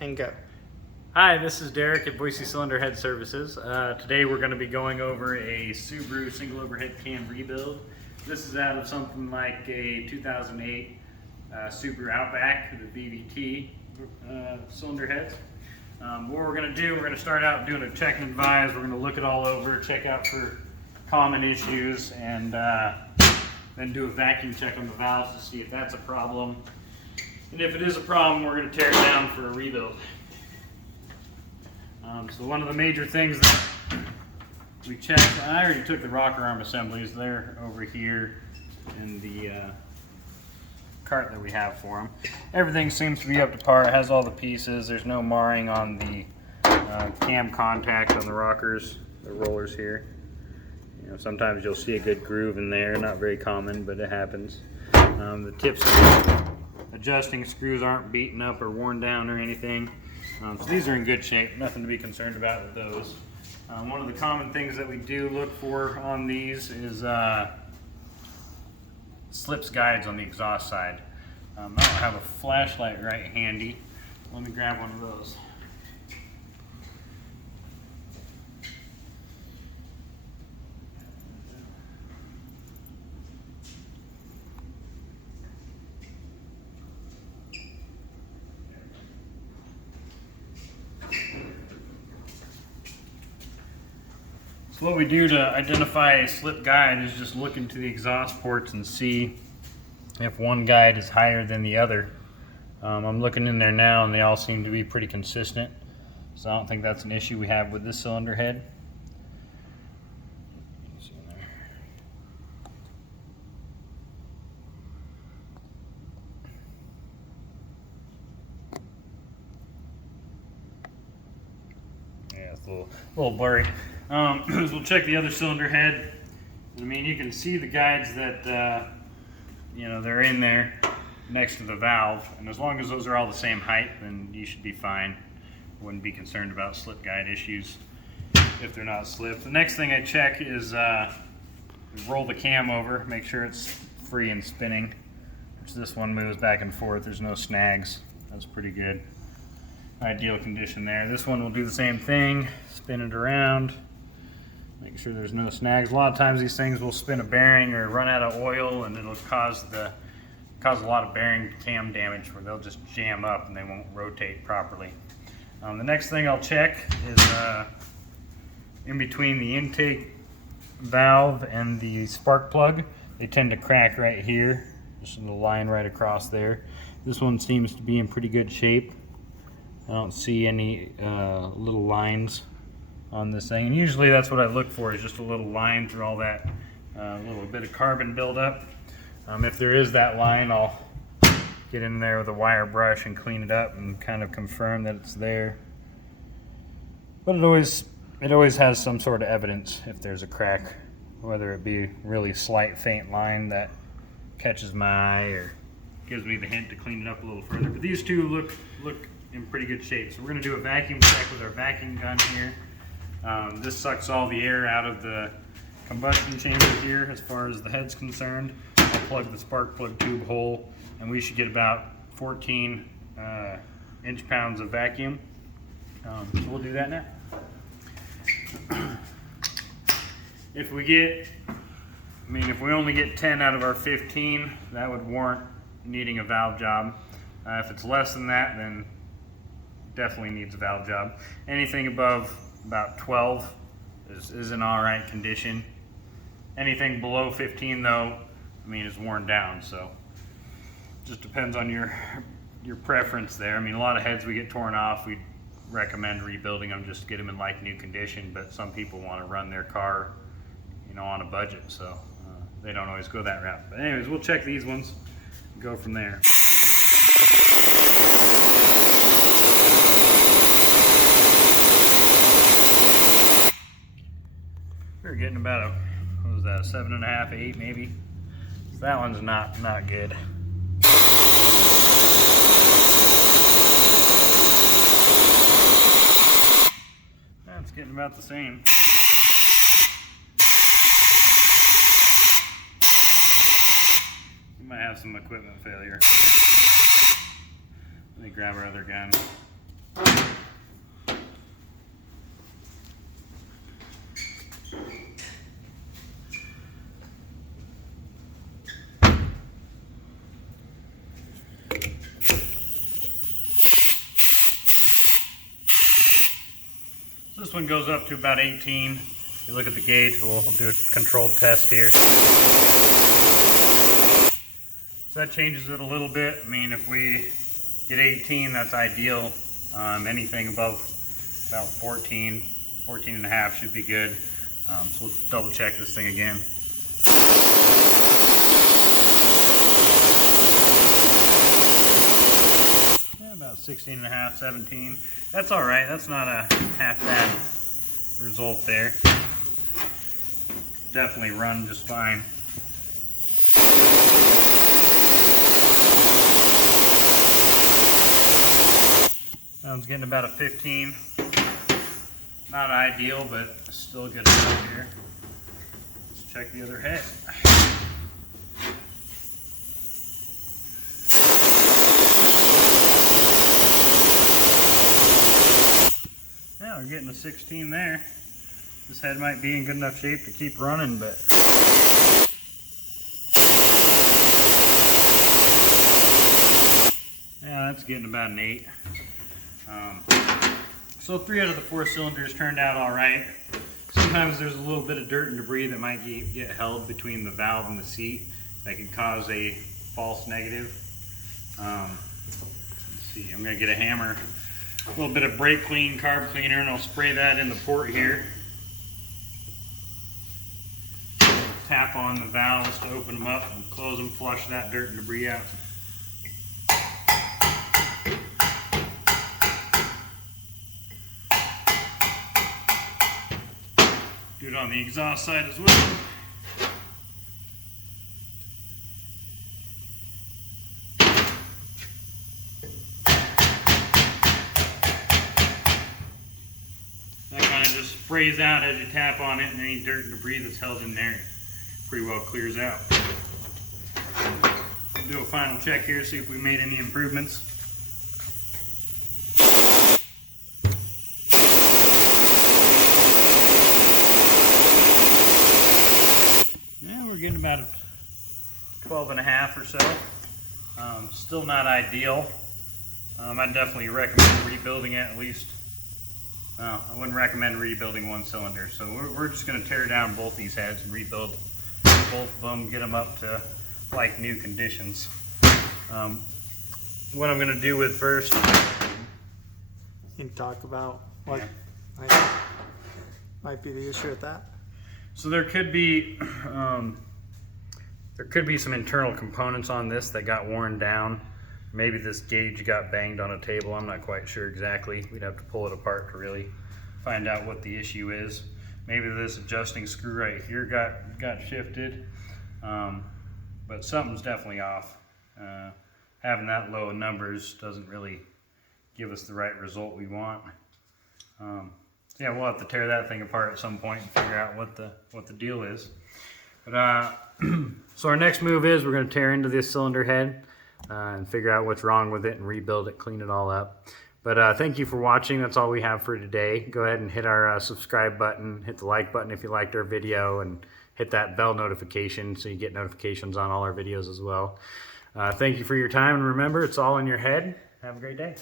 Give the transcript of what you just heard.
and go. Hi, this is Derek at Boise Cylinder Head Services. Today we're going to be going over a Subaru single overhead cam rebuild. This is out of something like a 2008 Subaru Outback, the VVT cylinder heads. What we're going to do, we're going to start out doing a check and advise. We're going to look it all over, check out for common issues, and then do a vacuum check on the valves to see if that's a problem. And if it is a problem, we're going to tear it down for a rebuild. So one of the major things that we checked, I already took the rocker arm assemblies. They're over here in the cart that we have for them. Everything seems to be up to par. It has all the pieces. There's no marring on the cam contact on the rockers, the rollers here. You know, sometimes you'll see a good groove in there. Not very common, but it happens. The tips adjusting screws aren't beaten up or worn down or anything. So these are in good shape, nothing to be concerned about with those. One of the common things that we do look for on these is slips guides on the exhaust side. I don't have a flashlight right handy. Let me grab one of those. So what we do to identify a slip guide is just look into the exhaust ports and see if one guide is higher than the other. I'm looking in there now and they all seem to be pretty consistent. So I don't think that's an issue we have with this cylinder head. Yeah, it's a little blurry. We'll check the other cylinder head. I mean, you can see the guides that you know, they're in there next to the valve, and as long as those are all the same height, then you should be fine. Wouldn't be concerned about slip guide issues if they're not slipped. The next thing I check is roll the cam over, make sure it's free and spinning. Which this one moves back and forth. There's no snags. That's pretty good. Ideal condition there. This one will do the same thing. Spin it around. Make sure there's no snags. A lot of times these things will spin a bearing or run out of oil, and it'll cause a lot of bearing cam damage where they'll just jam up and they won't rotate properly. The next thing I'll check is in between the intake valve and the spark plug. They tend to crack right here. Just a line right across there. This one seems to be in pretty good shape. I don't see any little lines on this thing, and usually that's what I look for, is just a little line through all that little bit of carbon buildup. If there is that line, I'll get in there with a wire brush and clean it up and kind of confirm that it's there. But it always has some sort of evidence if there's a crack, whether it be really slight faint line that catches my eye or gives me the hint to clean it up a little further. But these two look in pretty good shape. So we're going to do a vacuum check with our vacuum gun here. This sucks all the air out of the combustion chamber here as far as the head's concerned. I'll plug the spark plug tube hole and we should get about 14 inch-pounds of vacuum. So we'll do that now. If we only get 10 out of our 15, that would warrant needing a valve job. If it's less than that, then definitely needs a valve job. Anything above about 12 is in all right condition. Anything below 15 though, I mean, is worn down, so just depends on your preference there. I mean, a lot of heads we get torn off, we recommend rebuilding them just to get them in like new condition, but some people want to run their car, you know, on a budget, so they don't always go that route. But anyways, we'll check these ones and go from there. We're getting about a, what was that, a 7.5, 8 maybe. So that one's not good. That's getting about the same. We might have some equipment failure. Let me grab our other gun. So this one goes up to about 18. If you look at the gauge, we'll do a controlled test here. So that changes it a little bit. I mean, if we get 18, that's ideal. Anything above about 14, 14 and a half should be good. So let's double check this thing again. Yeah, about 16 and a half, 17. That's all right. That's not a half bad result there. Definitely run just fine. That one's getting about a 15. Not ideal, but still good enough here. Let's check the other head. Yeah, we're getting a 16 there. This head might be in good enough shape to keep running, but yeah, that's getting about an 8. So 3 out of the 4 cylinders turned out all right. Sometimes there's a little bit of dirt and debris that might get held between the valve and the seat that can cause a false negative. Let's see, I'm going to get a hammer, a little bit of brake clean, carb cleaner, and I'll spray that in the port here. Tap on the valves to open them up and close them, flush that dirt and debris out. Do it on the exhaust side as well. That kind of just sprays out as you tap on it, and any dirt and debris that's held in there pretty well clears out. Do a final check here, see if we made any improvements. We're getting about a 12 and a half or so. Still not ideal. I'd definitely recommend rebuilding it at least. I wouldn't recommend rebuilding one cylinder. So we're just going to tear down both these heads and rebuild both of them, get them up to like new conditions. What I'm going to do with first. You can talk about what might be the issue with that. So there could be some internal components on this that got worn down. Maybe this gauge got banged on a table. I'm not quite sure exactly. We'd have to pull it apart to really find out what the issue is. Maybe this adjusting screw right here got shifted, but something's definitely off. Having that low in numbers doesn't really give us the right result we want. Yeah, we'll have to tear that thing apart at some point and figure out what the deal is. But so our next move is we're going to tear into this cylinder head and figure out what's wrong with it and rebuild it, clean it all up. But thank you for watching. That's all we have for today. Go ahead and hit our subscribe button, hit the like button if you liked our video, and hit that bell notification so you get notifications on all our videos as well. Thank you for your time, and remember, it's all in your head. Have a great day.